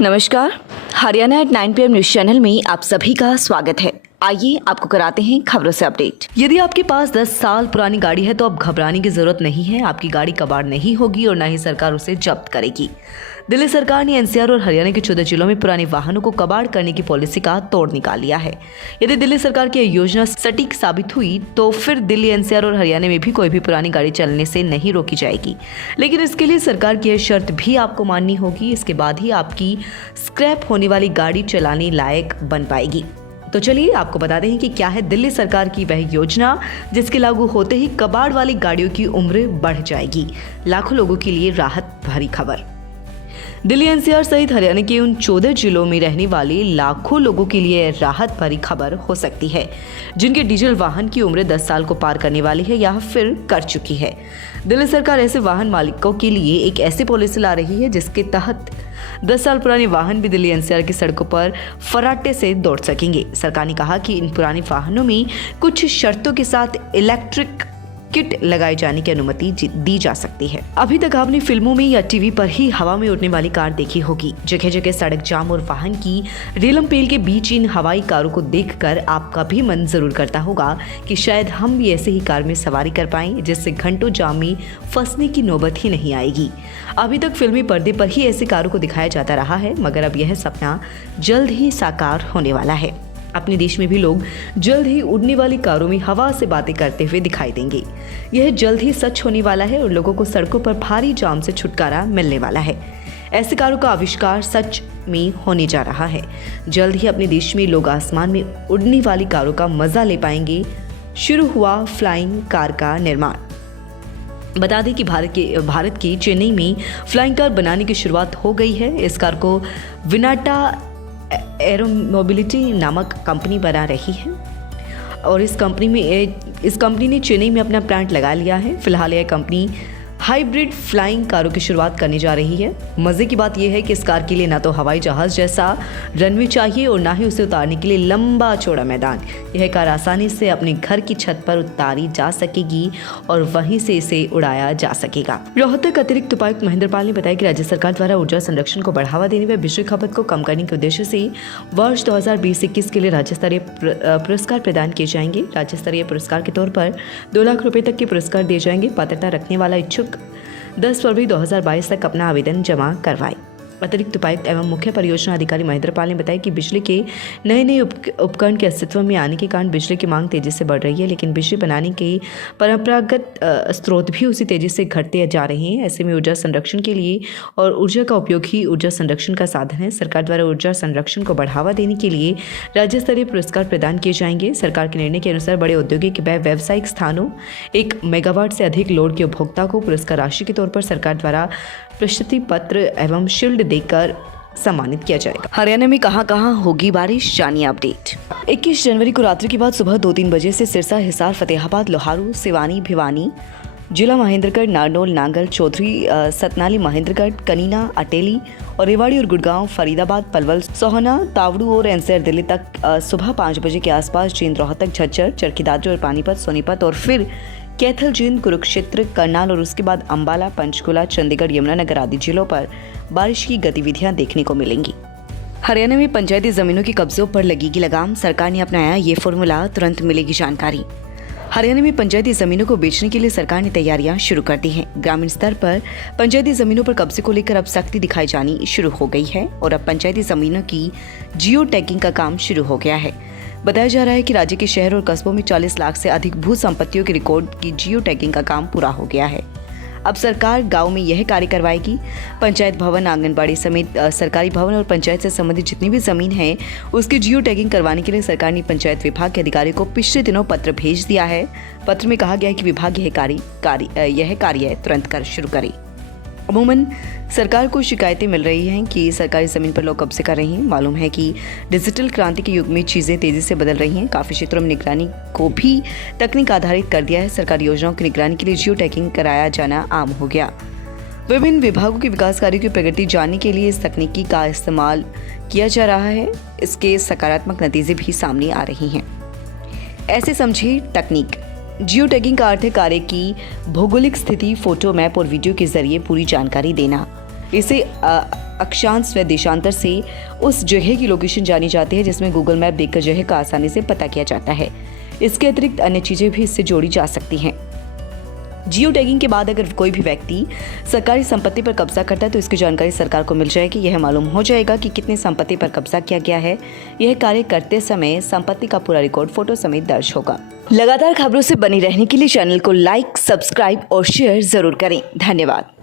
नमस्कार, Haryana at 9 PM news channel में आप सभी का स्वागत है। आइए आपको कराते हैं खबरों से अपडेट। यदि आपके पास 10 साल पुरानी गाड़ी है तो अब घबराने की जरूरत नहीं है। आपकी गाड़ी कबाड़ नहीं होगी और न ही सरकार उसे जब्त करेगी। दिल्ली सरकार ने एनसीआर और हरियाणा के 14 जिलों में पुराने वाहनों को कबाड़ करने की पॉलिसी का तोड़ निकाल लिया है। यदि दिल्ली सरकार की यह योजना सटीक साबित हुई तो फिर दिल्ली, एनसीआर और हरियाणा में भी कोई भी पुरानी गाड़ी चलने से नहीं रोकी जाएगी। लेकिन इसके लिए सरकार की यह शर्त भी आपको माननी होगी। इसके बाद ही आपकी स्क्रैप होने वाली गाड़ी चलाने लायक बन पाएगी। तो चलिए आपको बताते हैं कि क्या है दिल्ली सरकार की वह योजना जिसके लागू होते ही कबाड़ वाली गाड़ियों की उम्र बढ़ जाएगी। लाखों लोगों के लिए राहत भरी खबर। दिल्ली, एनसीआर सहित हरियाणा के उन 14 जिलों में रहने वाले लाखों लोगों के लिए राहत भरी खबर हो सकती है जिनके डीजल वाहन की उम्र 10 साल को पार करने वाली है या फिर कर चुकी है। दिल्ली सरकार ऐसे वाहन मालिकों के लिए एक ऐसी पॉलिसी ला रही है जिसके तहत 10 साल पुराने वाहन भी दिल्ली एनसीआर की सड़कों पर फर्राटे से दौड़ सकेंगे। सरकार ने कहा कि इन पुराने वाहनों में कुछ शर्तों के साथ इलेक्ट्रिक किट लगाए जाने की अनुमति दी जा सकती है। अभी तक आपने फिल्मों में या टीवी पर ही हवा में उड़ने वाली कार देखी होगी। जगह जगह सड़क जाम और वाहन की रेलम पेल के बीच इन हवाई कारों को देखकर आपका भी मन जरूर करता होगा कि शायद हम भी ऐसे ही कार में सवारी कर पाएं जिससे घंटों जाम में फंसने की नौबत ही नहीं आएगी। अभी तक फिल्मी पर्दे पर ही ऐसी कारों को दिखाया जाता रहा है, मगर अब यह सपना जल्द ही साकार होने वाला है। अपने देश में भी लोग जल्द ही उड़ने वाली कारों में हवा से बातें करते हुए दिखाई देंगे। यह जल्द ही सच होने वाला है और लोगों को सड़कों पर भारी जाम से छुटकारा मिलने वाला है। ऐसी कारों का आविष्कार सच में होने जा रहा है। जल्द ही अपने देश में लोग आसमान में उड़ने वाली कारों का मजा ले पाएंगे। शुरू हुआ फ्लाइंग कार का निर्माण। बता दें कि भारत के चेन्नई में फ्लाइंग कार बनाने की शुरुआत हो गई है। इस कार को विनाटा एरोमोबिलिटी नामक कंपनी बना रही है और इस कंपनी ने चेन्नई में अपना प्लांट लगा लिया है। फिलहाल यह कंपनी हाइब्रिड फ्लाइंग कारों की शुरुआत करने जा रही है। मजे की बात यह है कि इस कार के लिए ना तो हवाई जहाज जैसा रनवे चाहिए और ना ही उसे उतारने के लिए लंबा चौड़ा मैदान। यह कार आसानी से अपने घर की छत पर उतारी जा सकेगी और वहीं से इसे उड़ाया जा सकेगा। रोहतक अतिरिक्त उपायुक्त महेंद्र पाल ने बताया कि राज्य सरकार द्वारा ऊर्जा संरक्षण को बढ़ावा देने व बिजली खपत को कम करने के उद्देश्य से वर्ष 2020-21 के लिए राज्य स्तरीय पुरस्कार प्रदान किए जाएंगे। राज्य स्तरीय पुरस्कार के तौर पर 2 लाख रुपए तक के पुरस्कार दिए जाएंगे। पात्रता रखने वाला इच्छुक 10 फरवरी 2022 तक अपना आवेदन जमा करवाएं। अतिरिक्त उपायुक्त एवं मुख्य परियोजना अधिकारी महेंद्र पाल ने बताया कि बिजली के नए उपकरण के अस्तित्व में आने के कारण बिजली की मांग तेजी से बढ़ रही है, लेकिन बिजली बनाने के परंपरागत स्रोत भी उसी तेजी से घटते जा रहे हैं। ऐसे में ऊर्जा संरक्षण के लिए और ऊर्जा का उपयोग ही ऊर्जा संरक्षण का साधन है। सरकार द्वारा ऊर्जा संरक्षण को बढ़ावा देने के लिए राज्य स्तरीय पुरस्कार प्रदान किए जाएंगे। सरकार के निर्णय के अनुसार बड़े औद्योगिक व व्यावसायिक स्थानों 1 मेगावाट से अधिक लोड के उपभोक्ता को पुरस्कार राशि के तौर पर सरकार द्वारा प्रशस्ति पत्र एवं शील्ड देकर सम्मानित किया जाएगा। हरियाणा में कहां होगी बारिश, जानिए अपडेट। 21 जनवरी को रात्रि के बाद सुबह 2-3 बजे से सिरसा, हिसार, फतेहाबाद, लोहारू, सिवानी, भिवानी, जिला महेंद्रगढ़, नारनौल, नांगल, चौधरी, सतनाली, महेंद्रगढ़, कनीना, अटेली और रेवाड़ी और गुड़गांव, फरीदाबाद, पलवल, सोहना, तावड़ू और एनसीआर दिल्ली तक सुबह 5 बजे के आसपास जींद, रोहतक, झज्जर, चरखी दादरी और पानीपत, सोनीपत और फिर कैथल, जींद, कुरुक्षेत्र, करनाल और उसके बाद अंबाला, पंचकुला, चंडीगढ़, यमुनानगर आदि जिलों पर बारिश की गतिविधियां देखने को मिलेंगी। हरियाणा में पंचायती जमीनों के कब्जों पर लगेगी लगाम। सरकार ने अपनाया ये फॉर्मूला, तुरंत मिलेगी जानकारी। हरियाणा में पंचायती जमीनों को बेचने के लिए सरकार ने तैयारियां शुरू कर दी हैं। ग्रामीण स्तर पर पंचायती जमीनों पर कब्जे को लेकर अब सख्ती दिखाई जानी शुरू हो गई है और अब पंचायती जमीनों की जियो टैगिंग का काम शुरू हो गया है। बताया जा रहा है कि राज्य के शहर और कस्बों में 40 लाख से अधिक भू संपत्तियों के रिकॉर्ड की जियो टैगिंग का काम पूरा हो गया है। अब सरकार गांव में यह कार्य करवाएगी। पंचायत भवन, आंगनबाड़ी समेत सरकारी भवन और पंचायत से संबंधित जितनी भी जमीन है उसकी जियो टैगिंग करवाने के लिए सरकार ने पंचायत विभाग के अधिकारियों को पिछले दिनों पत्र भेज दिया है। पत्र में कहा गया है कि विभाग यह कार्य तुरंत शुरू करे। अमूमन सरकार को शिकायतें मिल रही हैं कि सरकारी ज़मीन पर लोग कब्जे कर रहे हैं। मालूम है कि डिजिटल क्रांति के युग में चीज़ें तेज़ी से बदल रही हैं। काफ़ी क्षेत्रों में निगरानी को भी तकनीक आधारित कर दिया है। सरकारी योजनाओं की निगरानी के लिए जियो टैगिंग कराया जाना आम हो गया। विभिन्न विभागों के विकास कार्यों की प्रगति जानने के लिए इस तकनीकी का इस्तेमाल किया जा रहा है। इसके सकारात्मक नतीजे भी सामने आ रहे हैं। ऐसे समझे तकनीक। जियो टैगिंग का अर्थ है कार्य की भौगोलिक स्थिति फोटो, मैप और वीडियो के जरिए पूरी जानकारी देना। इसे अक्षांश व देशांतर से उस जगह की लोकेशन जानी जाती है जिसमें गूगल मैप देखकर जगह का आसानी से पता किया जाता है। इसके अतिरिक्त अन्य चीजें भी इससे जोड़ी जा सकती हैं। जियो टैगिंग के बाद अगर कोई भी व्यक्ति सरकारी संपत्ति पर कब्जा करता है तो इसकी जानकारी सरकार को मिल जाएगी। यह मालूम हो जाएगा कि कितनी संपत्ति पर कब्जा किया गया है। यह कार्य करते समय संपत्ति का पूरा रिकॉर्ड फोटो समेत दर्ज होगा। लगातार खबरों से बनी रहने के लिए चैनल को लाइक, सब्सक्राइब और शेयर जरूर करें। धन्यवाद।